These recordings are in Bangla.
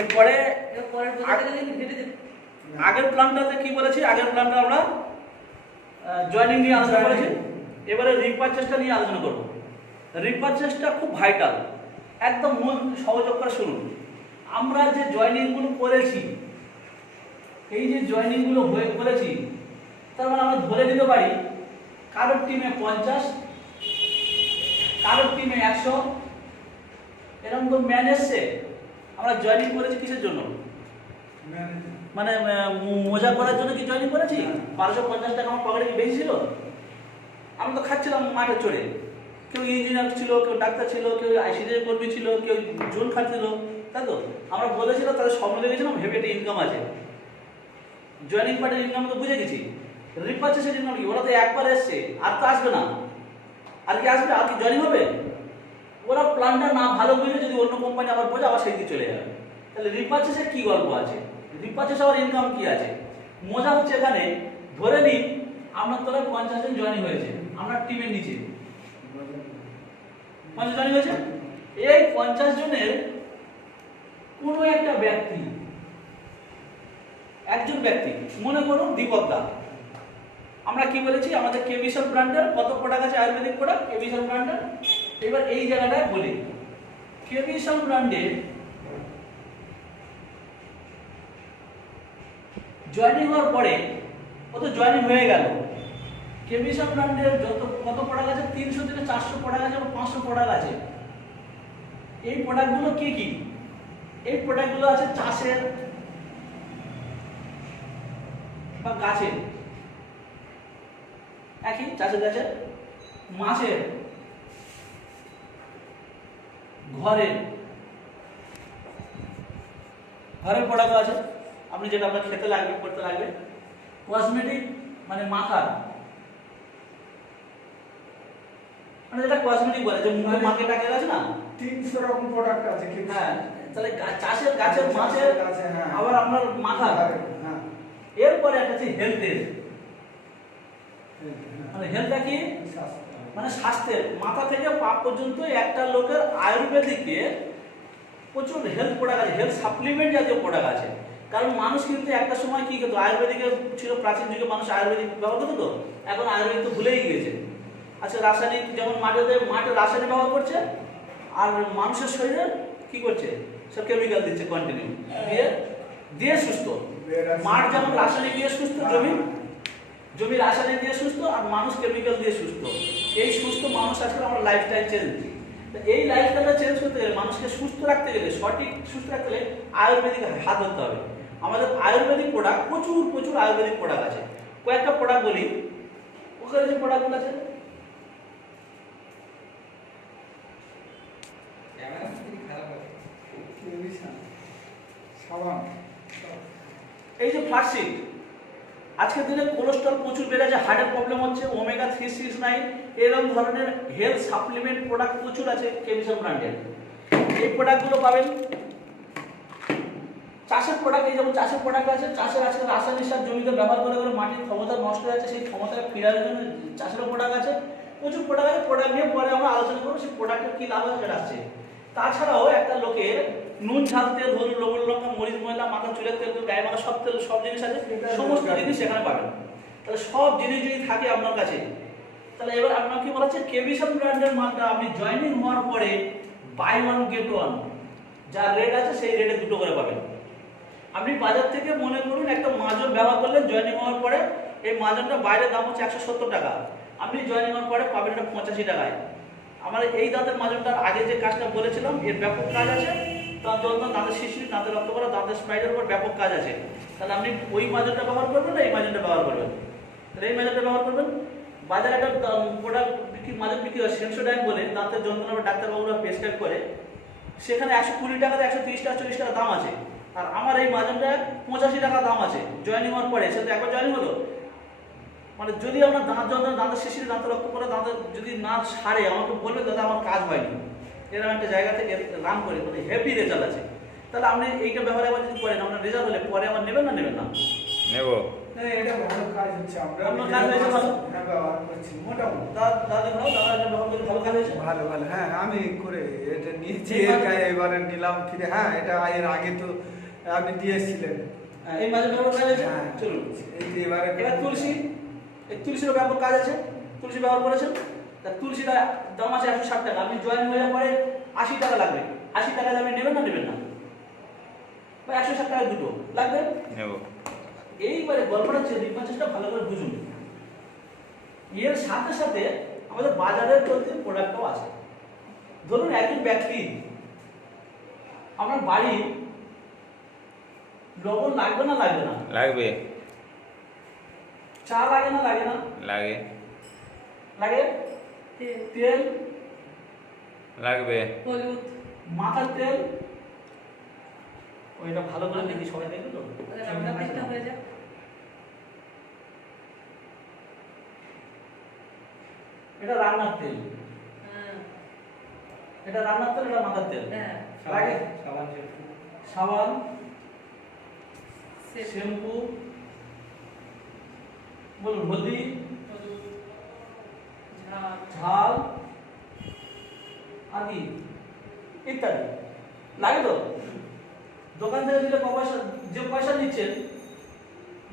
এরপরে আগের প্ল্যানটাতে কি বলেছি, আগের প্ল্যানটা আমরা জয়েনিং নিয়ে আলোচনা করেছি। এবারে রিপারচেসটা নিয়ে আলোচনা করব। রিপারচেসটা খুব ভাইটাল, একদম মূল সহযোগ করে শুনুন। আমরা যে জয়েনিংগুলো করেছি, এই যে জয়েনিংগুলো করেছি, তার মানে আমরা ধরে নিতে পারি কারোর টিমে 50, কারোর টিমে 100, এরকম তো ম্যান এসছে। আমরা জয়েনিং করেছি কিসের জন্য? মানে মজা করার জন্য কি জয়েনিং করেছি? 550 টাকা আমার পকেটে কি বেশি ছিল? আমরা তো খাচ্ছিলাম মাঠে চড়ে। কেউ ইঞ্জিনিয়ার ছিল, কেউ ডাক্তার ছিল, কেউ আইসিডি কর্মী ছিল, কেউ জোন খাচ্ছিল, তাই তো? আমরা বলেছিলাম, তাদের স্বপ্ন দেখেছিলাম হেভি একটা ইনকাম আছে। জয়েনিং পার্টির ইনকাম তো বুঝে গেছি। রিপারচেসের ইনকাম কি? ওরা তো একবার এসছে, আর তো আসবে না। আর কি আসবে? আর কি জয়েনিং হবে? ওরা প্ল্যানটা না ভালো বুঝলে যদি অন্য কোম্পানি আবার বোঝে, আবার সেই দিকে চলে যাবে। তাহলে রিপারচেসের কি গল্প আছে? রিপারচেস আবার ইনকাম কি আছে? মজা হচ্ছে এখানে, ধরে নিন আপনার তলায় 50 জন জয়েনিং হয়েছে, আপনার টিমের নিচে 50 জয়েনিং হয়েছে। এই 50 জনের কোনো একটা ব্যক্তি, একজন ব্যক্তি, মনে করুন দীপক দা। আমরা কি বলেছি, আমাদের কেমিশন ব্র্যান্ডের কত প্রোডাক্ট আছে, আয়ুর্বেদিক প্রোডাক্ট কেমিশন ব্র্যান্ডের। এবার এই জায়গাটায় বলি, কেমিশন ব্র্যান্ডের জয়েনিং হওয়ার পরে, ও তো জয়েনিং হয়ে গেল, কেমিশন ব্র্যান্ডের কত প্রোডাক্ট আছে? 300 থেকে 400 প্রোডাক্ট আছে, 500 প্রোডাক্ট আছে। এই প্রোডাক্টগুলো কি কি? এই প্রোডাক্টগুলো আছে চাষের বা গাছের, একই চাষের গাছের, মাছের, ঘরের প্রোডাক্ট আছে, আপনি যেটা আপনার খেতে লাগবে, করতে লাগবে। কসমেটিক মানে মাথার, মানে যেটা কসমেটিক বলে, যে মুখে মাকে টাকে আছে না, 300 রকম প্রোডাক্ট আছে। হ্যাঁ, তাহলে চাষের গাছের, মাছের, আবার আপনার মাথার। এরপরে একটা আছে হেলথের, মানে হেলথটা কি? মানে স্বাস্থ্যের, মাথা থেকে পা পর্যন্ত একটা লোকের আয়ুর্বেদিকে প্রচুর হেলথ প্রোডাক্ট আছে, হেলথ সাপ্লিমেন্ট জাতীয় প্রোডাক্ট আছে। কারণ মানুষ কিন্তু একটা সময় কি করতো, আয়ুর্বেদিকে ছিল, প্রাচীন যুগে মানুষ আয়ুর্বেদিক ব্যবহার করতো, তো এখন আয়ুর্বেদিক তো ভুলেই গিয়েছে। আচ্ছা, রাসায়নিক, যেমন মাঠে রাসায়নিক ব্যবহার করছে, আর মানুষের শরীরে কি করছে, সব কেমিক্যাল দিচ্ছে কন্টিনিউ, দিয়ে সুস্থ। মাঠ যেমন রাসায়নিক দিয়ে সুস্থ, জমি রাসায়নিক দিয়ে সুস্থ, আর মানুষ কেমিক্যাল দিয়ে সুস্থ। এই সুস্থ মানুষ আজকাল আমরা লাইফস্টাইল চেঞ্জ। এই লাইফস্টাইলটা চেঞ্জ করতে গেলে, মানুষকে সুস্থ রাখতে গেলে, সঠিক সুস্থ রাখতে গেলে আয়ুর্বেদিক হাত ধরতে হবে। আমাদের আয়ুর্বেদিক প্রোডাক্ট প্রচুর আয়ুর্বেদিক প্রোডাক্ট আছে। কয়েকটা প্রোডাক্ট বলি, ওখানে যে প্রোডাক্টগুলো আছে, এই যে ফ্লাক্সিড, আজকের দিনে কোলেস্ট্রল প্রচুর বেড়ে যায়, হার্টের প্রবলেম হচ্ছে, ওমেগা 3, 6, 9, এরকম ধরনের হেলথ সাপ্লিমেন্ট প্রোডাক্ট প্রচুর আছে কেমিশন ব্র্যান্ডের। এই প্রোডাক্টগুলো পাবেন। চাষের প্রোডাক্ট, এই যেমন চাষের প্রোডাক্ট আছে, চাষের আজকে রাসায়নিক সার জমিতে ব্যবহার করে মাটির ক্ষমতা নষ্ট হয়ে যাচ্ছে, সেই ক্ষমতাটা ফেরানোর জন্য চাষের প্রোডাক্ট আছে, প্রচুর প্রোডাক্ট আছে। প্রোডাক্ট নিয়ে পরে আমরা আলোচনা করবো, সেই প্রোডাক্টের কি লাভ আছে আসছে। তাছাড়াও একটা লোকের নুন, ঝাল, তেল, হলুদ, লবণ, লঙ্কা, মরিচ, ময়লা, মাথা চুলের তেল, গায়ে মাথা সব তেল, সব জিনিস আছে, সমস্ত জিনিস সেখানে পাবেন। তাহলে সব জিনিস যদি থাকে আপনার কাছে, তাহলে এবার আপনার কি বলা হচ্ছে, কেমিশন ব্র্যান্ডের মালটা আপনি জয়েনিং হওয়ার পরে বাই 1 get 1, যা রেট আছে সেই রেটে 2টো করে পাবেন। আপনি বাজার থেকে মনে করুন একটা মাজন ব্যবহার করলেন জয়েনিং হওয়ার পরে, এই মাজনটা বাইরের দাম হচ্ছে 170 টাকা, আপনি জয়েনিং হওয়ার পরে পাবেন এটা 85 টাকায়। আমার এই দাঁতের মাজনটার আগে যে কাজটা বলেছিলাম, এর ব্যাপক কাজ আছে। দাঁত যন্ত্রণা, দাঁতের শিশির, দাঁতের রক্ত করা, দাঁতের স্পাইডার উপর ব্যাপক কাজ আছে। তাহলে আপনি ওই মাজনটা ব্যবহার করবেন না এই মাজনটা ব্যবহার করবেন? তাহলে এই মাজনটা ব্যবহার করবেন। বাজারে একটা প্রোডাক্ট মাজন বিক্রি হয় সেন্সোডাইন বলে, দাঁতের যন্ত্রণা ডাক্তারবাবুরা প্রেসক্রাইব করে, সেখানে 120 টাকা, 130 টাকা, 40 টাকা দাম আছে। আর আমার এই মাজনটা 85 টাকা দাম আছে জয়েনিং হওয়ার পরে। সেটা একবার জয়েনিং হলো মানে, যদি আপনার দাঁত যন্ত্রণা, দাঁতের শিশির, দাঁতের রক্ত করে, দাঁতের যদি না সারে, আমাকে বলবে দাদা আমার কাজ হয়নি, এরকম একটা জায়গা থেকে রান করে, মানে হেভি রেজাল্ট আছে। তাহলে আপনি এইটা ব্যবহার আবার যদি করেন, আপনার রেজাল্ট হলে পরে আবার নেবেন না? নেবেন না? নেব। এটা ভালো কাজ হচ্ছে, আমরা কাজ হয়েছে ভালো, ব্যবহার করছি মোটামুটি। দাদা ভালো, দাদা এটা ব্যবহার করে ভালো কাজ হয়েছে? ভালো ভালো, হ্যাঁ আমি করে এটা নিয়েছি, এই মাঝে- এবারে নিলাম ফিরে। হ্যাঁ এটা এর আগে তো আপনি দিয়েছিলেন। এই মাঝে ব্যবহার কাজ হয়েছে? হ্যাঁ চলুন। এই যে এবারে এটা তুলসী, এই তুলসীরও ব্যাপক কাজ আছে, তুলসী ব্যবহার করেছেন। তা তুলসীটা দাম আছে 160 টাকা, আপনি জয়েন হয়ে যাওয়ার পরে 80 টাকা লাগবে। 80 টাকা দামে নেবেন না নেবেন না? বা 160 টাকা দুটো লাগবে। নেব। এইবারে গল্পটা হচ্ছে রিপার্চেসটা ভালো করে বুঝুন। এর সাথে সাথে আমাদের বাজারের চলতে প্রোডাক্টও আছে। ধরুন একজন ব্যক্তি আপনার বাড়ি লবণ লাগবে না লাগবে না? লাগবে। চা লাগে না লাগে না? লাগে। লাগে। তেল লাগবে। হলুদ, মাথার তেল, ওইটা ভালো করে দেখি সবাই দেখবে তো। রান্না তেলটা হয়ে যাক। এটা রান্নার তেল, হ্যাঁ, এটা রান্নার তেল, এটা মাথার তেল। হ্যাঁ, লাগে। সাবান, সেদ্ধ, শ্যাম্পু, বলুন হলদি, হলুদ, ঝাল, ঝাল আদি ইত্যাদি লাগে তো। দোকান থেকে দিলে পয়সা, যে পয়সা নিচ্ছেন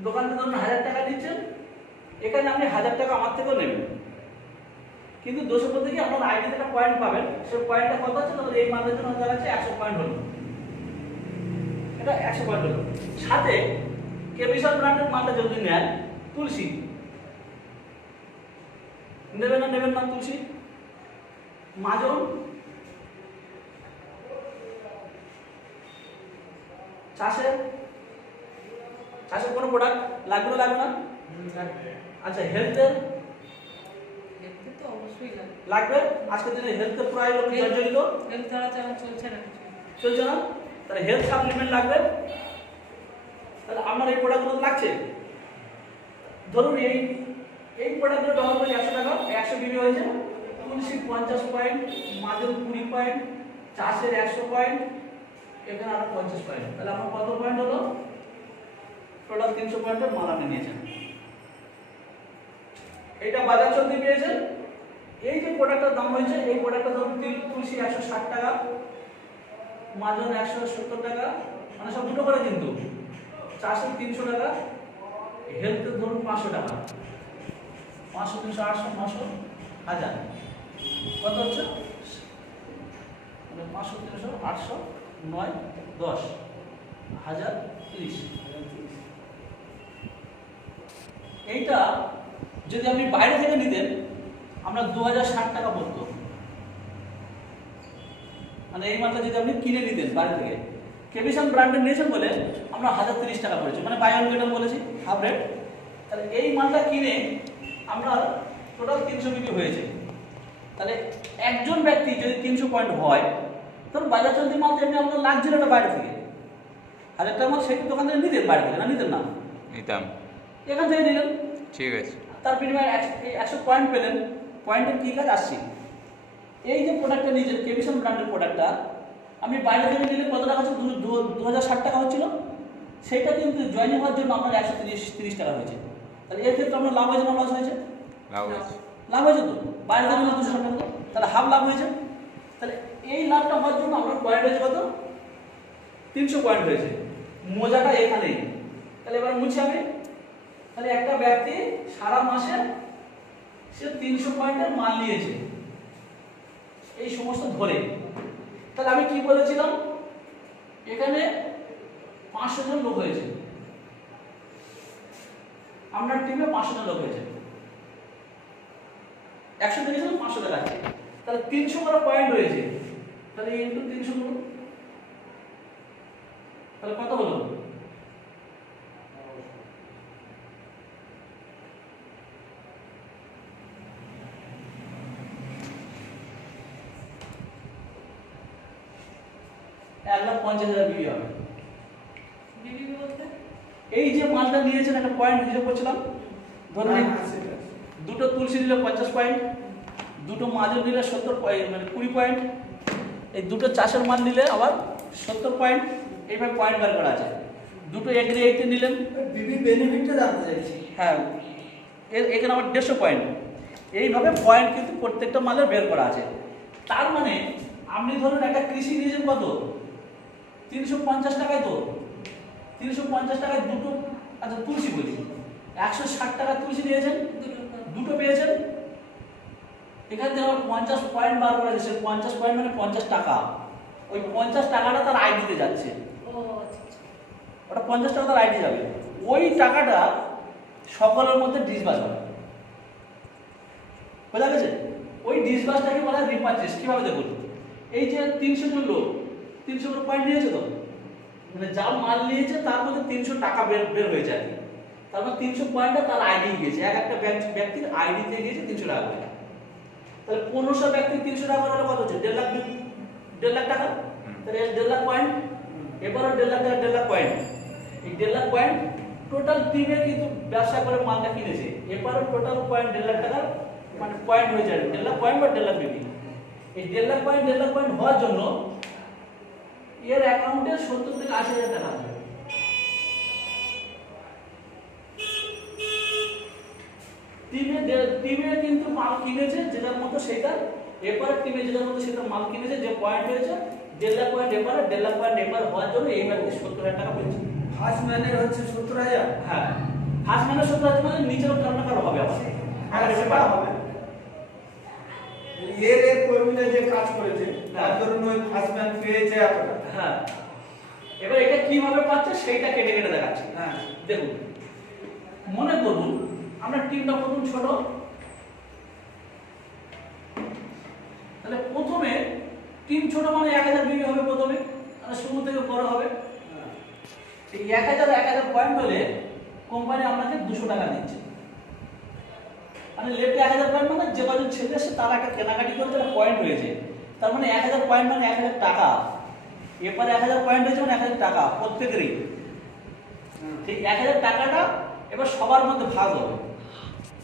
দোকান থেকে ধরুন 1000 টাকা নিচ্ছেন, এখানে আপনি 1000 টাকা আমার থেকেও নেবেন, কিন্তু 200 বলতে কি আপনার আইডি থেকে পয়েন্ট পাবেন। সেই পয়েন্টটা কত আছে? তাহলে এই মালের জন্য হয়ে যাচ্ছে 100 পয়েন্ট হলো, এটা 100 পয়েন্ট হলো। সাথে কেমিশন ব্র্যান্ডের মালটা যদি নেন, তুলসী নেবেন না নেবেন না? তুলসী, মাজন, চাষের চাষের কোনো প্রোডাক্ট লাগবে না লাগবে না? আচ্ছা হেলথের হেলথে তো অবশ্যই লাগে। লাগবে। আজকের দিনে হেলথের প্রায় লোক জর্জরিত, হেলথ ছাড়া তেমন চলছে না কিছু। চলছে না। তাহলে হেলথ সাপ্লিমেন্ট লাগবে। তাহলে আপনার এই প্রোডাক্টগুলো লাগছে। ধরুন এই প্রোডাক্টগুলো ব্যবহার করে 100 টাকা, 100 বিবি হয়েছে। তুলসী 50 পয়েন্ট, মাজন 20 পয়েন্ট, চাষের 100 পয়েন্ট, এখানে আরো 50 পয়েন্ট। তাহলে আপনার কত পয়েন্ট হলো? টোটাল 300 পয়েন্টের মাল আপনি নিয়েছেন। এটা বাজার চলতে পেয়েছেন। এই যে প্রোডাক্টের দাম হয়েছে, এই প্রোডাক্টটা ধরুন তুলসী 160 টাকা, মাজন 170 টাকা, মানে সব দুটো করে কিন্তু। চাষের 300 টাকা, হেলথের ধরুন 500 টাকা, 500 300 800 900 1000, কত হচ্ছে? 500 300 800 9 10 1000 30। এইটা যদি আপনি বাইরে থেকে নিতেন আপনার 2060 টাকা পড়তো। মানে এই মালটা যদি আপনি কিনে নিতেন বাইরে থেকে, কেমিশন ব্র্যান্ডের নিয়েছেন বলে আমরা 1030 টাকা পড়েছে, মানে বাই ওয়ান গেট ওয়ান বলেছি, হাফ রেট। তাহলে এই মালটা কিনে আপনার টোটাল 300 বিক্রি হয়েছে। তাহলে একজন ব্যক্তি যদি 300 পয়েন্ট হয়, তখন বাজার চলতি মাল যেমনি আপনার লাগছিল না বাইরে থেকে, 1000 টাকা মাল সেই দোকান থেকে নিতেন বাইরে থেকে, না নিতেন না? নিতাম। এখান থেকে নিলেন, ঠিক আছে। তার বিনিময়ে 100 পয়েন্ট পেলেন। পয়েন্টের কী কাজ আসছে? এই যে প্রোডাক্টটা নিয়েছেন কেমিশন ব্র্যান্ডের প্রোডাক্টটা, আমি বাইরে থেকে নিলে কত টাকা হচ্ছে? 2060 টাকা হচ্ছিল, সেইটা কিন্তু জয়েন হওয়ার জন্য আপনার 130 টাকা হয়েছে। তাহলে এর ক্ষেত্রে আপনার লাভ হয়েছে না লস হয়েছে? লাভ হয়েছে। লাভ হয়েছে তো, বাইরে থেকে নিলে 260 টাকা, তাহলে হাফ লাভ হয়েছে। তাহলে এই লাভটা হওয়ার জন্য আপনার পয়েন্ট হয়েছে কত? 300 পয়েন্ট হয়েছে। মজাটা এখানেই। তাহলে এবার মুছি আমি। তাহলে একটা ব্যক্তি সারা মাসে সে 300 পয়েন্টের মাল নিয়েছে, এই সমস্ত ধরে। তাহলে আমি কি বলেছিলাম? এখানে 500 জন লোক হয়েছে, আপনার টিমে 500 জন লোক হয়েছে, 100 দিনের জন্য 500 টাকা আছে। তাহলে 300 করে পয়েন্ট হয়েছে, তাহলে ইনটু 300 করুন, তাহলে কত হলো? এক লাখ 50,000 বিক্রি হবে। বিবি বলতে এই যে মালটা নিয়েছেন একটা পয়েন্ট হিসেবে করছিলাম, ধরুন এই দুটো তুলসী নিলে 50 পয়েন্ট, দুটো মাজন নিলে 70 পয়েন্ট, মানে 20 পয়েন্ট, এই দুটো চাষের মাল নিলে আবার 70 পয়েন্ট, এইভাবে পয়েন্ট বার করা আছে। দুটো এগ্রি 80 নিলেন, বিবি বেনিফিটটা জানতে চাইছি। হ্যাঁ এখানে আবার 150 পয়েন্ট। এইভাবে পয়েন্ট কিন্তু প্রত্যেকটা মালের বের করা আছে। তার মানে আপনি ধরুন একটা কৃষি নিয়েছেন কত, 350 টাকায়, তো 350 টাকায় দুটো, আচ্ছা তুলসী বলি, 160 টাকা তুলসী নিয়েছেন, দুটো পেয়েছেন। এখান থেকে আমার 50 পয়েন্ট বার করা যাচ্ছে, 50 পয়েন্ট মানে 50 টাকা। ওই 50 টাকাটা তার আইডিতে যাচ্ছে, ও আচ্ছা আচ্ছা। ওটা 50 টাকা তার আইডি যাবে। ওই টাকাটা সকলের মধ্যে ডিসবাস হবে, বোঝা গেছে? ওই ডিসবাসটাকে বলা হয় রিপারচেজ। কিভাবে দেখুন, এই যে 300 জন লোক 300 করে পয়েন্ট নিয়েছে, তো মানে যা মাল নিয়েছে তার মধ্যে 300 টাকা বের হয়েছে আর কি। তার মানে 300 পয়েন্টটা তার আইডি গিয়েছে, এক একটা ব্যক্তির আইডিতে গিয়েছে 300 টাকা করে। তাহলে 1500 ব্যক্তির 300 টাকা করে কত হচ্ছে? 1.5 লাখ টাকা। তাহলে 1.5 লাখ পয়েন্ট, এবারও 1.5 লাখ টাকা, 1.5 লাখ পয়েন্ট। এই 1.5 লাখ পয়েন্ট টোটাল টিমে কিন্তু ব্যবসা করে মালটা কিনেছে, এবারও টোটাল পয়েন্ট 1.5 লাখ টাকা, মানে পয়েন্ট হয়ে যায় 1.5 লাখ পয়েন্ট বা 1.5 লাখ বিবি। এই 1.5 লাখ পয়েন্ট 1.5 লাখ পয়েন্ট হওয়ার জন্য এর অ্যাকাউন্টে 70 থেকে 80,000 টাকা আছে। টিমে কিন্তু মাল কিনেছে যেটার মতো সেটা, এরপরে টিমে যেটার মতো সেটা মাল কিনেছে, যে পয়েন্ট হয়েছে 1.5 লাখ পয়েন্ট, এবারে 1.5 লাখ পয়েন্ট এবার হওয়ার জন্য এই ম্যাচে 70,000 টাকা পেয়েছে। ফার্স্ট ম্যানের হচ্ছে 70,000। হ্যাঁ, ফার্স্ট ম্যানের 70,000 মানে নিচের টার্নওভার হবে আবার, আর সেটা হবে এর কর্মীরা যে কাজ করেছে তার ধরুন ওই ফার্স্ট ম্যান পেয়েছে এতটা। হ্যাঁ, এবার এটা কিভাবে পাচ্ছে সেইটা কেটে কেটে দেখাচ্ছি। হ্যাঁ, দেখুন, মনে করুন আমরা টিমটা প্রথম ছোট, তাহলে প্রথমে টিম ছোট মানে 1000 বিবি হবে প্রথমে, মানে শুরু থেকে বড় হবে। এই 1000 পয়েন্ট হলে কোম্পানি আপনাকে 200 টাকা দিচ্ছে। মানে লেফটে 1000 পয়েন্ট মানে যে কজন ছেলে এসে তারা একটা কেনাকাটি করে তারা পয়েন্ট হয়েছে, তার মানে 1000 পয়েন্ট মানে 1000 টাকা। এরপরে 1000 পয়েন্ট হয়েছে মানে 1000 টাকা প্রত্যেকেরই। সেই 1000 টাকাটা এবার সবার মধ্যে ভাগ হবে,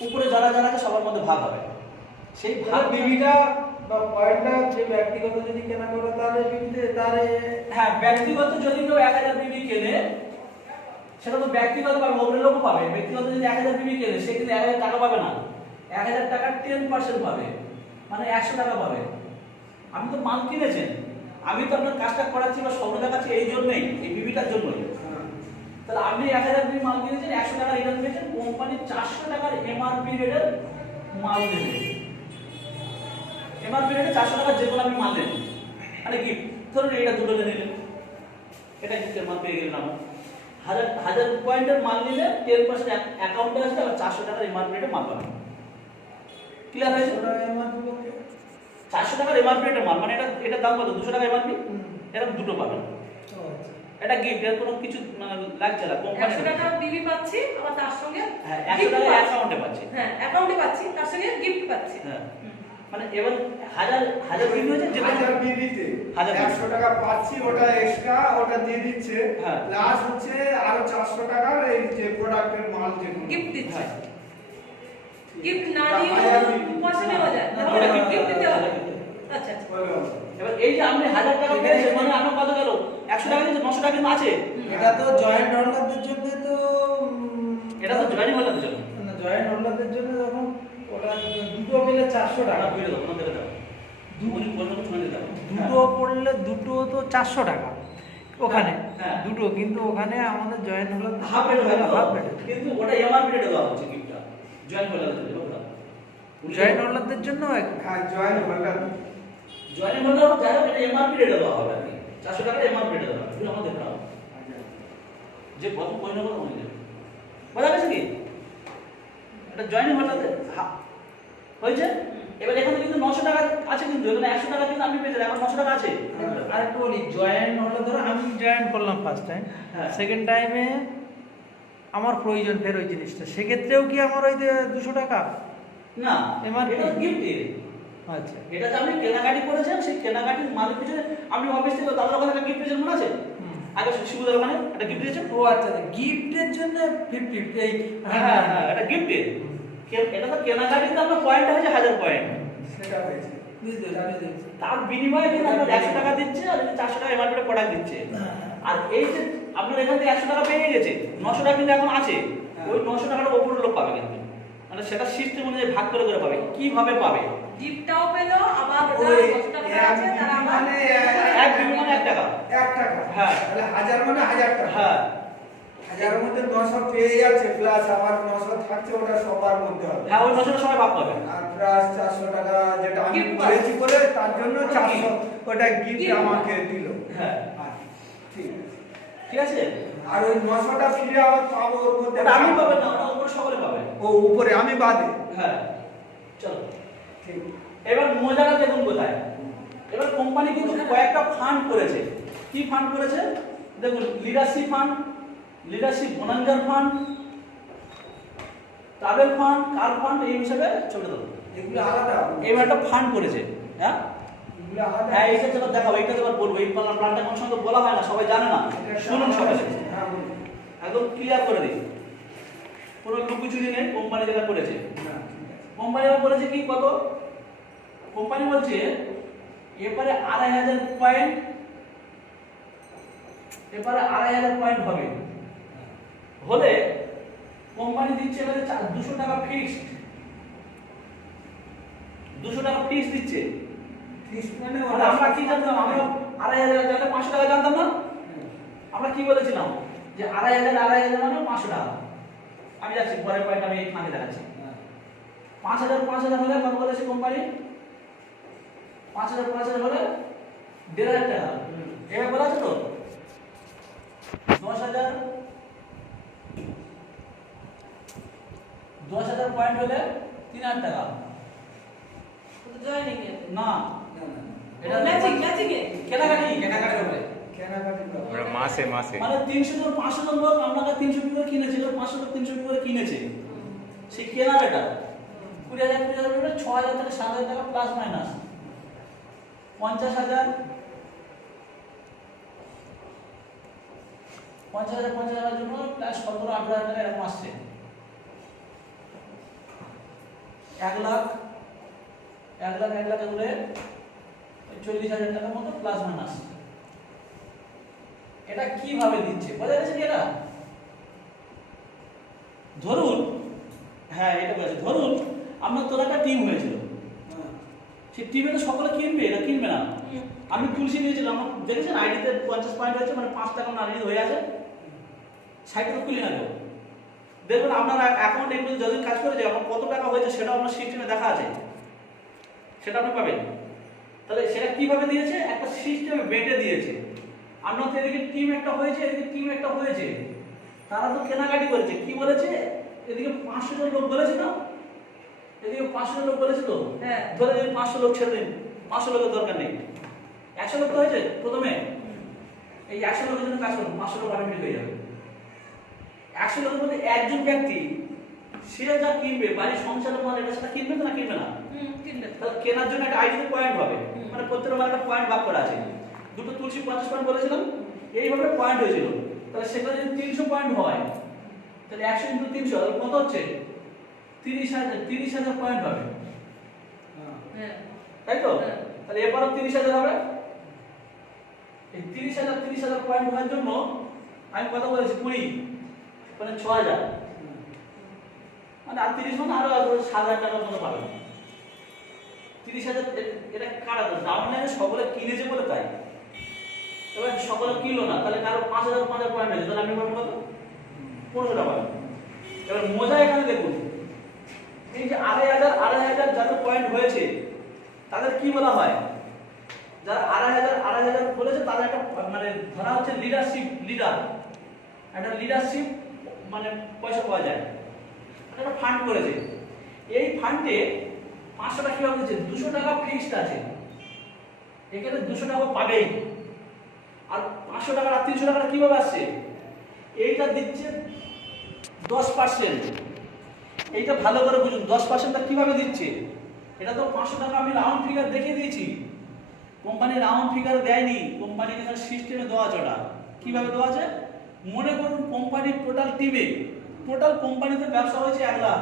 উপরে যারা যারা আছে সবার মধ্যে ভাগ হবে। সেই ভাগ বিবিটা বা পয়েন্টটা যে ব্যক্তিগত যদি কেনা করে তাহলে বিবিতে তারে। হ্যাঁ, ব্যক্তিগত যদি কেউ 1000 বিবি কেনে সেটা তো ব্যক্তিগত পাবে, ওপরের লোকও পাবে। ব্যক্তিগত যদি 1000 বিবি কেনে সে কিন্তু 1000 টাকা পাবে না, 1000 টাকার 10% পাবে, মানে 100 টাকা পাবে। আমি তো মাল কিনেছেন, আমি তো আপনার কাজটা করাচ্ছি বা সঙ্গে দেখাচ্ছি এই জন্যই, এই বিবিটার জন্যই। তাহলে আপনি 1000 বিবি মাল কিনেছেন, 100 টাকা রিটার্ন পেয়েছেন, কোম্পানি 400 টাকার এমআরপি রেটের মাল দেবে। এমআরপি রেটে 400 টাকা যে কোনো আপনি মাল নেন, মানে কি ধরুন এটা দুটো নিলেন, এটা গিফটের মাল পেয়ে গেলেন। আমরা 1000 পয়েন্টের মাল নিলে 10% অ্যাকাউন্টে আসবে, আর 400 টাকার এমআরপি রেটে মাল পাবেন। ক্লিয়ার হয়েছে? 400 টাকার এমআরপি রেটের মাল, মানে এটা দাম কত? 200 টাকা এমআরপি, এরকম দুটো পাবেন। এটা গিফট, এর কোনো কিছু লাগছে না কোম্পানি। 100 টাকা বিবি পাচ্ছি, আবার তার সঙ্গে হ্যাঁ, 100 টাকা অ্যাকাউন্টে পাচ্ছি। হ্যাঁ, অ্যাকাউন্টে পাচ্ছি, তার সঙ্গে গিফট পাচ্ছি। হ্যাঁ, মানে এবার 1000 বিবি হয়েছে যে 1000 বিবিতে 100 টাকা পাচ্ছি, ওটা এক্সট্রা ওটা দিয়ে দিচ্ছে। হ্যাঁ, প্লাস হচ্ছে আরো 400 টাকার এই যে প্রোডাক্টের মাল যে গিফট দিচ্ছে। হ্যাঁ। গিফট না দিয়েও পয়সা নেওয়া যায়, ওটা গিফট দিতে হবে। gift। আচ্ছা আচ্ছা। এবার এই যে আপনি 1000 টাকা পেয়েছেন, মানে আপনার কত গেল? 100 টাকা দিয়েছে, 900 টাকা কিন্তু আছে। এটা তো জয়েন্ট হোল্ডারদের জন্য, তো এটা তো জয়েনিং হলার জন্য। না, জয়েন্ট হোল্ডারদের জন্য যখন ওটা দুটো মিলে 400 টাকা। টাকা পেয়ে দাও, ওখানে থেকে দাও। দুপুরি পর্যন্ত ছড়িয়ে দাও। দুটো পড়লে দুটো তো 400 টাকা ওখানে। হ্যাঁ। দুটো, কিন্তু ওখানে আমাদের জয়েন্ট হলো হাফ রেট হয় হাফ রেট। কিন্তু ওটা এমআরপি রেটে দেওয়া হচ্ছে গিফটটা, জয়েন হলার জন্য। জয়েন্ট হোল্ডারদের জন্য হ্যাঁ, জয়েন্ট হোল্ডার। জয়েনিং হলার যাই হোক এটা এমআরপি রেটে দেওয়া হবে আর কি। 400 টাকা এমআরপি রেটে দেওয়া হবে। তুমি আমাদের দেখো যে কত পয়সা বলো মনে যাবে, বোঝা গেছে কি? এটা জয়েনিং হলাতে হয়েছে। এবার এখানে কিন্তু 900 টাকা আছে, কিন্তু এখানে 100 টাকা কিন্তু আপনি পেয়েছেন, এখন 900 টাকা আছে। আরেকটু বলি, জয়েন্ট হলো ধরো আমি জয়েন্ট করলাম ফার্স্ট টাইম, হ্যাঁ। সেকেন্ড টাইমে আমার প্রয়োজন ফের ওই জিনিসটা, সেক্ষেত্রেও কি আমার ওই 200 টাকা? না, MRP এটা গিফটের। আচ্ছা, এটা যে আপনি কেনাকাটি করেছেন, সেই কেনাকাটির মালের পিছনে আপনি অফিস থেকে দাদার ওখানে একটা গিফট পেয়েছেন, মনে আছে? আগে শিবুদার ওখানে একটা গিফট দিয়েছেন। ও আচ্ছা, গিফটের জন্য 50 এই। হ্যাঁ হ্যাঁ, এটা গিফটের। এটা তো কেনাকাটিতে আপনার পয়েন্ট হয়েছে 1000 পয়েন্ট, সেটা হয়েছে। বুঝতে পেরেছি। তার বিনিময়ে কিন্তু আপনার 100 টাকা দিচ্ছে, আর 400 টাকা এমআরপি প্রোডাক্ট দিচ্ছে। আর এই যে আপনার এখান থেকে 100 টাকা পেয়ে গেছে, 900 টাকা কিন্তু এখন আছে, ওই 900 টাকাটা ওপরের লোক পাবে কিন্তু। মানে সেটা সিস্টেম অনুযায়ী ভাগ করে করে পাবে। কিভাবে পাবে? গিফটটাও পেলো, আবার ওটা ওই 10 টাকা আছে তারা আবার মানে এক বিবি মানে 1 টাকা। 1 টাকা। হ্যাঁ। তাহলে 1000 মানে 1000 টাকা। হ্যাঁ, 1000 এর মধ্যে 900 পেয়ে যাচ্ছে, প্লাস আবার 900 থাকছে, ওটা সবার মধ্যে হবে। হ্যাঁ, ওই 900 সবাই ভাগ পাবে। আর প্লাস 400 টাকা যেটা আমি Gift বলেছি বলে তার জন্য 400 ওটা গিফট Gift আমাকে দিল। হ্যাঁ, আচ্ছা, ঠিক আছে। ঠিক আছে। আর ওই 900টা ফিরে আবার পাবো ওর মধ্যে। ওটা আমি পাবে না, ওটা উপরে সকলে পাবে। ও উপরে আমি বাদে। হ্যাঁ, চলো ঠিক। এবার মজাটা দেখুন কোথায়। এবার কোম্পানি কিন্তু কয়েকটা ফান্ড করেছে। কি ফান্ড করেছে দেখুন, লিডারশিপ ফান্ড, লিডারশিপ বোনাঞ্জার fund, travel fund, car fund, এই হিসাবে চলে দেবো। এগুলো আলাদা। এবার একটা ফান্ড করেছে। হ্যাঁ এগুলো আলাদা। হ্যাঁ, এইটা চলো দেখাবো, এইটা তো এবার বলবো। এই প্ল্যানটা কোনো সঙ্গে বলা হয় না, সবাই জানে না। শুনুন সবাই, হ্যাঁ বলুন। একদম ক্লিয়ার করে দিই, কোনো লুকুচুরি নেই। কোম্পানি যেটা করেছে, হ্যাঁ, ঠিক আছে। কোম্পানি এবার বলেছে কি কত, কোম্পানি বলছে এবারে 2500 পয়েন্ট, এবারে 2500 পয়েন্ট হবে, হলে কোম্পানি দিচ্ছে এবারে 200 টাকা ফিক্সড, 200 টাকা ফিক্সড দিচ্ছে। ফিক্স মানে মানে আমরা কি জানতাম, আমরা 2500 জানলে 500 টাকা জানতাম না। আমরা কি বলেছিলাম যে 2500 মানে 500 টাকা। আমি যাচ্ছি পরের পয়েন্ট, আমি এই ফাঁকে দেখাচ্ছি। 5000 হলে কত বলেছে কোম্পানি, 5000 হলে 1500 টাকা। এবার বলা আছে তো 10,000 পয়েন্ট হলে 3000 টাকা। জয়েনিং এ না, এটা ম্যাচিং এ কেনাকাটি হবে। কেনাকাটি করা। আমরা মাসে মাসে মানে 300 জন 500 জন লোক আপনাকে 300 টাকা করে কিনেছে, 500 লোক 300 টাকা করে কিনেছে। সেই কেনাকাটা 20,000 6,000 থেকে 7,000 টাকা প্লাস মাইনাস 50,000 জন্য প্লাস 17-18,000 টাকা এরকম আসছে। 1 লাখ করে 40,000 টাকার মতো প্লাস মাইনাস। এটা কিভাবে দিচ্ছে বোঝা গেছে কি? এটা ধরুন, হ্যাঁ এটা বলেছে, ধরুন আপনার তোর একটা টিম হয়েছিল, সেই টিমে তো সকলে কিনবে, এটা কিনবে না। আমি তুলসী নিয়েছিলাম, আমার দেখেছেন আইডিতে 50 পয়েন্ট হয়েছে, মানে 5 টাকা আইডি হয়ে আছে, সাইটে তো খুলে নেব। দেখবেন আপনার অ্যাকাউন্ট এই পর্যন্ত যতদিন কাজ করেছে আমার কত টাকা হয়েছে সেটা আপনার সিস্টেমে দেখা আছে, সেটা আপনি পাবেন। তাহলে সেটা কিভাবে দিয়েছে, একটা সিস্টেমে বেটে দিয়েছে। আপনার তো এদিকে টিম একটা হয়েছে, এদিকে টিম একটা হয়েছে, তারা তো কেনাকাটি করেছে। কি বলেছে, এদিকে 500 জন লোক বলেছে না, এদিকে 500 জন লোক বলেছে তো, হ্যাঁ ধরে দিন 500 লোক ছেড়ে দিন, 500 লোকের দরকার নেই, 100 লোক তো হয়েছে প্রথমে। এই 100 লোকের জন্য কাজ করুন, 500 লোক অটোমেটিক হয়ে যাবে। 100 লোকের মধ্যে একজন ব্যক্তি সে যা কিনবে, বাড়ির সংসারের মাল, এটা সেটা কিনবে তো না কিনবে না? কিনবে। তাহলে কেনার জন্য একটা আইডিতে পয়েন্ট হবে, মানে প্রত্যেকটা মাল একটা পয়েন্ট ভাগ করা আছে। দুটো তুলসী 50 পয়েন্ট বলেছিলাম, এইভাবে পয়েন্ট হয়েছিল। তাহলে সেটা যদি 300 পয়েন্ট হয়, তাহলে 100 × 300 তাহলে কত হচ্ছে, 30,000 পয়েন্ট হবে, হ্যাঁ তাই তো? হ্যাঁ। তাহলে এবারও 30,000 হবে। এই 30,000 পয়েন্ট হওয়ার জন্য আমি কত বলেছি, 20 মানে 6,000, মানে আর 30 মানে আরো 7,000 টাকার মতো পাবেন। 30,000 এটা কারা ডাউনলাইনে সকলে কিনেছে বলে তাই। এবার সকলে কিনলো না, তাহলে কারো 5,000 পয়েন্ট হয়েছে, তাহলে আমি পাবো কত, 15 টাকা পাবেন। এবার মজা এখানে দেখুন, এই যে 2,500 যাদের পয়েন্ট হয়েছে তাদের কি বলা হয়, যারা 2,500 বলেছে তাদের একটা মানে ধরা হচ্ছে লিডারশিপ, লিডার, একটা লিডারশিপ মানে পয়সা পাওয়া যায়, একটা ফান্ড করেছে। এই ফান্ডে 500 টাকা কিভাবে দিচ্ছে, 200 টাকা ফিক্সড আছে, এখানে 200 টাকা পাবেই। আর 500 টাকা আর 300 টাকা কিভাবে আসছে, এইটা দিচ্ছে 10%। এইটা ভালো করে বুঝুন, 10%টা কিভাবে দিচ্ছে। এটা তো 500 টাকা আমি রাউন্ড ফিগার দেখিয়ে দিয়েছি, কোম্পানি রাউন্ড ফিগার দেয়নি, কোম্পানির এখানে সিস্টেমে দেওয়া আছে। ওটা কিভাবে দেওয়া আছে, মনে করুন কোম্পানির টোটাল টিমে, টোটাল কোম্পানিতে ব্যবসা হয়েছে 1 লাখ,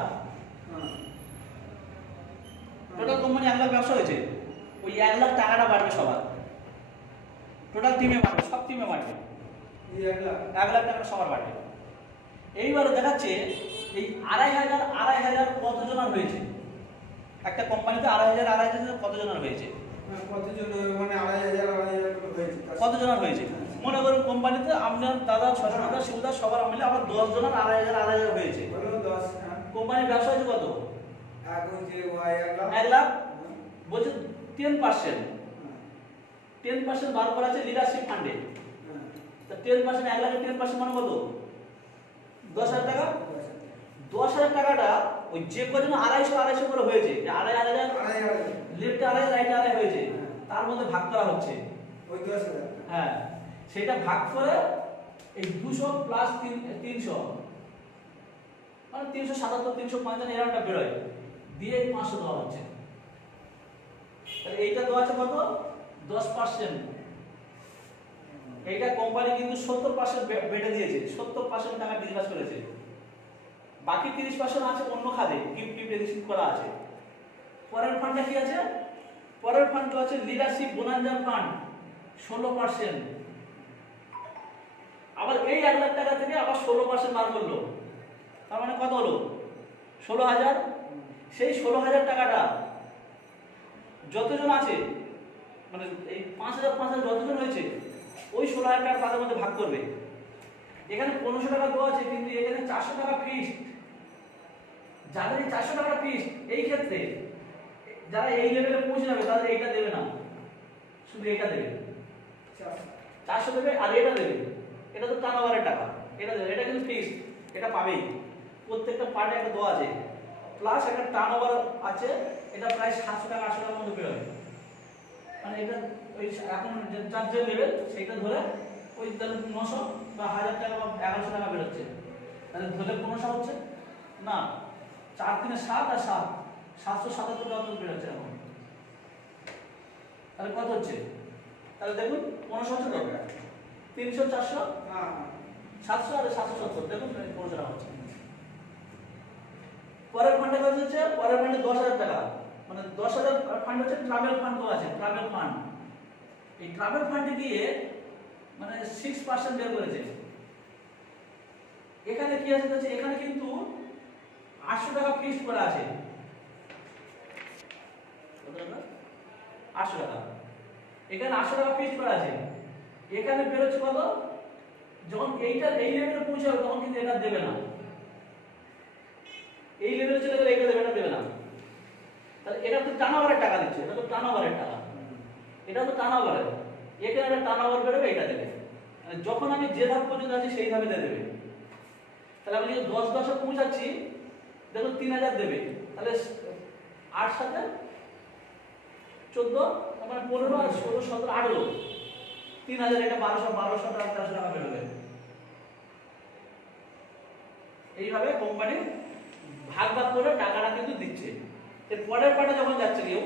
টোটাল কোম্পানি 1 লাখ ব্যবসা হয়েছে, ওই 1 লাখ টাকাটা বাড়বে সবার, টোটাল টিমে বাড়বে, সব টিমে বাড়বে, এই 1 লাখ 1 লাখ টাকা সবার বাড়বে। এইবারে দেখাচ্ছে এই 2,500 কতজনের হয়েছে, একটা কোম্পানিতে 2,500 কতজনের হয়েছে, কতজন মানে 2,500 হয়েছে? কতজনের হয়েছে? মনে করুন কোম্পানিতে আপনার দাদা, শ্বশুরদা, শিবদা সবার মিলে আবার 10 জনের 2,500 হয়েছে। বলো 10, হ্যাঁ। কোম্পানির ব্যবসা হচ্ছে কত? এখন যে ওই 1 লাখ। 1 লাখ। বলছে 10%, 10% বার করা আছে লিডারশিপ ফান্ডে। তা 10%, 1 লাখের 10% মানে কত? 10,000 টাকা। 10,000 টাকাটা ওই যে কজন 250 করে হয়েছে, 2,500 লেফটে 2,500 রাইটে 2,500 হয়েছে, তার মধ্যে ভাগ করা হচ্ছে। ওই 10,000। হ্যাঁ, সেটা ভাগ করে এই 200 প্লাস 300 মানে 377, 355 এরকমটা বেরোয়, দিয়ে 500 দেওয়া হচ্ছে। তাহলে এইটা দেওয়া আছে কত? 10%। এইটা কোম্পানি কিন্তু 70% বেটে দিয়েছে, 70% টাকা বিজনেস করেছে, বাকি 30% আছে অন্য খাতে, গিফট রিসিভ করা আছে। পরের ফান্ডটা কি আছে? পরের ফান্ডটা আছে লিডারশিপ বোনাঞ্জার ফান্ড, 16%। আবার এই 1 লাখ টাকা থেকে আবার 16% বার করলো, তার মানে কত হলো? 16,000। সেই 16,000 টাকাটা যতজন আছে, মানে এই 5,000 যতজন হয়েছে, ওই 16,000 টাকা তাদের মধ্যে ভাগ করবে। এখানে 1500 টাকা দেওয়া আছে, কিন্তু এখানে 400 টাকা ফিক্সড। যাদের এই 400 টাকা ফিক্সড, এই ক্ষেত্রে যারা এই লেভেলে পৌঁছে যাবে তাদের এইটা দেবে না, শুধু এইটা দেবে, 400 দেবে আর এটা দেবে। এটা তো টার্নওভারের টাকা, এটা দেবে, এটা কিন্তু ফিক্সড, এটা পাবেই। প্রত্যেকটা পার্টে একটা দেওয়া আছে, প্লাস একটা টার্নওভার আছে, এটা প্রায় 700 টাকা 800 টাকার মধ্যে বেরোয়। মানে এটা ওই এখন যার যে লেভেল সেইটা ধরে ওই তাহলে 900 বা 1000 টাকা বা 1100 টাকা বেরোচ্ছে। তাহলে ধরে 1500 হচ্ছে না, 4 3 7 আর 7 777 টাকা মতো বেরোচ্ছে এখন। তাহলে কত হচ্ছে? তাহলে দেখুন 1500 হচ্ছে তো, 300 400 700 আর 770, দেখুন 1500 টাকা হচ্ছে। পরের ফান্ডে কত হচ্ছে? পরের ফান্ডে 10,000 টাকা, মানে 10,000 ফান্ড হচ্ছে ট্রাভেল ফান্ড তো আছে, ট্রাভেল ফান্ড। এই ট্রাভেল ফান্ডে গিয়ে মানে 6% বের করেছে। এখানে কি আছে দেখছি, এখানে কিন্তু 800 টাকা ফিক্সড করা আছে, কত টাকা? 800 টাকা। এখানে 800 টাকা ফিক্সড করা আছে। এখানে বেরোচ্ছে কত? যখন এইটা এই লেভেলে পৌঁছাবে তখন কিন্তু এটা দেবে না, এই লেভেলে চলে গেলে এটা দেবে, এটা দেবে না। তাহলে এটা তো টার্নওভারের টাকা দিচ্ছে, এটা তো টার্নওভারের টাকা, এটা তো টার্নওভারের। এখানে একটা টার্নওভার বেরোবে, এটা দেবে। মানে যখন আমি যে ধাপ পর্যন্ত আছি সেই ধাপে দেবে। তাহলে আমি যদি 10 পৌঁছাচ্ছি, দেখুন 3,000 দেবে। তাহলে 8 সাথে 14, মানে 15 আর 16 17 18, 3,000, এটা 1200 টাকা 1300 টাকা বেরোবে। এইভাবে কোম্পানি ভাগ ভাগ করে টাকাটা কিন্তু দিচ্ছে। এর পরের পার্টে যখন যাচ্ছে কেউ,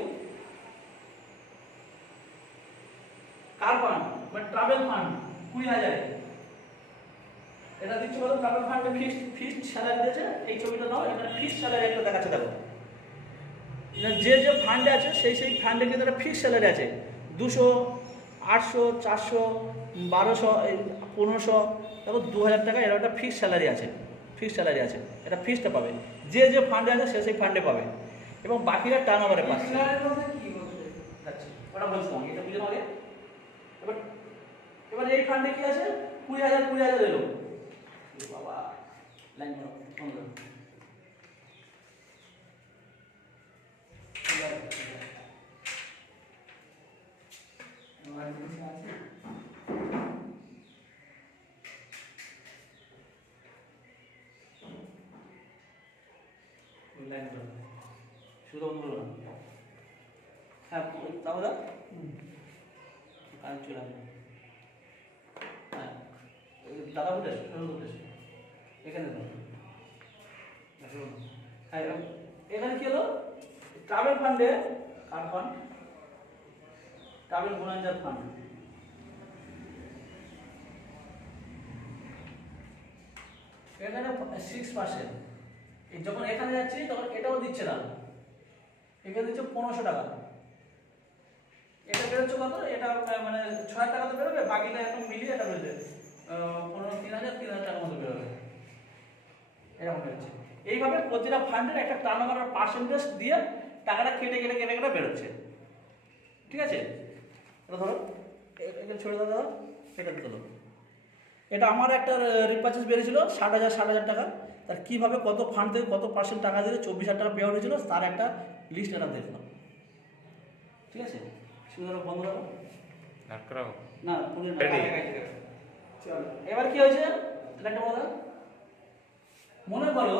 কার ফান্ড মানে ট্রাভেল ফান্ড 20,000, এটা দিচ্ছে বলো ট্রাভেল ফান্ডে ফিক্সড স্যালারি দিয়েছে। এই ছবিটা নাও, এখানে ফিক্সড স্যালারি একটা দেখাচ্ছে, দেখো যে যে ফান্ডে আছে সেই ফান্ডে কিন্তু একটা ফিক্সড স্যালারি আছে, 200 800 400 1200 1500, দেখো 2,000 টাকা এর একটা ফিক্সড স্যালারি আছে, ফিক্সড স্যালারি আছে, এটা ফিক্সডটা পাবে। যে যে ফান্ডে আছে সেই ফান্ডে পাবে, এবং বাকিরা টার্নওভারে পাচ্ছে। আচ্ছা, ওটা বলছিলাম, এটা বুঝে নাও আগে। এবার এই ফান্ডে কি আছে? 20,000 এলো। বাবা লাইন মারো, ফোন করো। লাইন করো, শুধু বন্ধ করো না। হ্যাঁ তাও দাও, কাজ চলে আসবে। হ্যাঁ দাদা উঠে এসো, শুরু উঠে এসো, এখানে দাও। হ্যাঁ এখানে কি হলো? ট্রাভেল ফান্ডে, কার ফান্ড? ট্রাভেল বোনাঞ্জার ফান্ড। এখানে 6%। যখন এখানে যাচ্ছি তখন এটাও দিচ্ছে না, এখানে দিচ্ছে 1500 টাকা। এটা বেরোচ্ছে কত? এটা মানে 6,000 টাকা তো বেরোবে, বাকিটা এখন মিলিয়ে এটা বেরোবে 3,000 টাকার মতো বেরোবে। এরকম বেরোচ্ছে। এইভাবে প্রতিটা ফান্ডের একটা টার্নওভার পার্সেন্টেজ দিয়ে টাকাটা কেটে কেটে কেটে কেটে বেরোচ্ছে। ঠিক আছে, এটা ধরো, এটা ছেড়ে দাও দাদা, এটা তোলো। এটা আমার একটা রিপার্চেস বেরিয়েছিল 60,000 টাকা। তার কীভাবে কত ফান্ড থেকে কত পার্সেন্ট টাকা দিলে 24,000 টাকা পে আউট হয়েছিল তার একটা লিস্ট এটা দেখলাম। ঠিক আছে, শুধু বন্ধ রাখো না পুরো চলো এবার কি হয়েছে এটা একটা বলো। মনে করো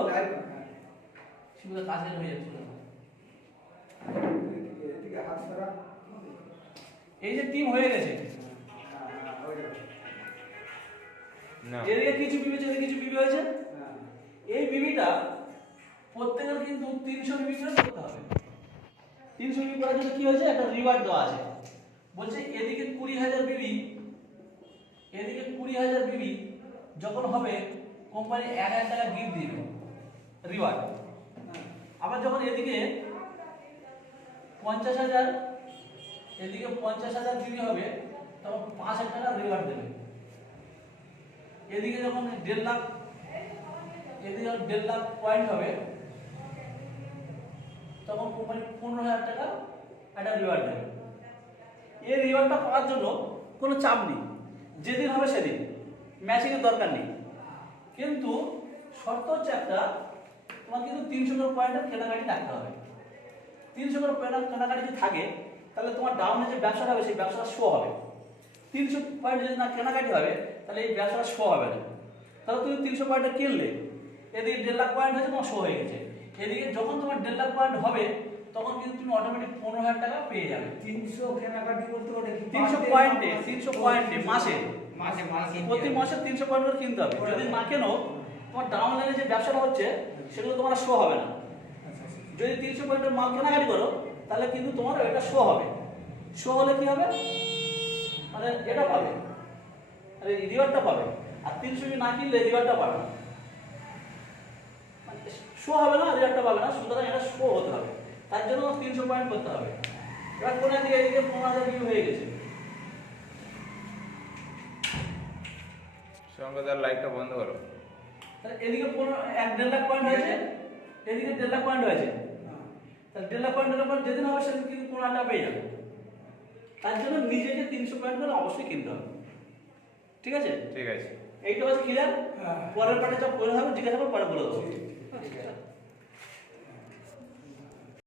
শুধু কাজের হয়ে যাচ্ছে, এদিকে হাত সরা। এই যে টিম হয়ে গেছে, এদিকে কিছু বিবি হয়েছে, এদিকে কিছু বিবি হয়েছে। এই বিবিটা প্রত্যেকের কিন্তু 300 বিবি করে করতে হবে। 300 বিবি করার জন্য কি হয়েছে, একটা রিওয়ার্ড দেওয়া আছে। বলছে এদিকে 20,000 বিবি, এদিকে 20,000 বিবি যখন হবে কোম্পানি 1,000 টাকা গিফট দিবে রিওয়ার্ড। আবার যখন এদিকে 50,000, এদিকে 50,000 বিবি হবে তখন 5,000 টাকা রিওয়ার্ড দেবে। এদিকে যখন 1.5 লাখ, এদিকে যখন 1.5 লাখ পয়েন্ট হবে তখন কোম্পানি 15,000 টাকা একটা রিওয়ার্ড দেবে। এই রিওয়ার্ডটা পাওয়ার জন্য কোনো চাপ নেই, যেদিন হবে সেদিন, ম্যাচিংয়ের দরকার নেই। কিন্তু শর্ত হচ্ছে একটা, তোমার কিন্তু 300 করে পয়েন্টের কেনাকাটি রাখতে হবে। 300 করে পয়েন্টের কেনাকাটি যদি থাকে তাহলে তোমার ডাউনে যে ব্যবসাটা হবে সেই ব্যবসাটা শো হবে। 300 পয়েন্ট যদি না কেনাকাটি হবে তাহলে এই ব্যবসাটা শো হবে না। তাহলে তুমি 300 পয়েন্টে কিনলে, এদিকে 1.5 লাখ পয়েন্ট হয়েছে, তোমার শো হয়ে গেছে। এদিকে যখন তোমার 1.5 লাখ পয়েন্ট হবে তখন কিন্তু তুমি অটোমেটিক 15,000 টাকা পেয়ে যাবে। 300 কেনাকাটি করতে ওটা কি 300 পয়েন্টে, 300 পয়েন্টে মাসে, মাসে মাসে প্রতি মাসে 300 পয়েন্ট করে কিনতে হবে। যদি না কেনো তোমার ডাউন লাইনে যে ব্যবসাটা হচ্ছে সেগুলো তোমার শো হবে না। যদি 300 পয়েন্টের মাল কেনাকাটি করো তাহলে কিন্তু তোমার এটা শো হবে। শো হলে কি হবে, মানে এটা পাবে, আরে রিওয়ার্ডটা পাবে। আর 300 যদি না কিনলে রিওয়ার্ডটা পাবে না, মানে শো হবে না, রিওয়ার্ডটা পাবে না। সুতরাং এটা শো হতে হবে, তার জন্য 300 পয়েন্ট করতে হবে। এবার কোন দিকে এদিকে 15,000 ভিউ হয়ে গেছে, সঙ্গে তার লাইটটা বন্ধ করো। তাহলে এদিকে 1.5 লাখ পয়েন্ট হয়েছে, এদিকে 1.5 লাখ পয়েন্ট হয়েছে। তাহলে 1.5 লাখ পয়েন্ট হলে পর যেদিন হবে সেদিন কিন্তু 15,000 টাকা পেয়ে যাবে। তার জন্য নিজেকে 300 পয়েন্ট করে অবশ্যই কিনতে হবে। ঠিক আছে, ঠিক আছে, এইটা হচ্ছে ক্লিয়ার। পরের পার্টে যা পড়ে হবে জিজ্ঞাসা করে পরে বলে দেবো। ঠিক আছে।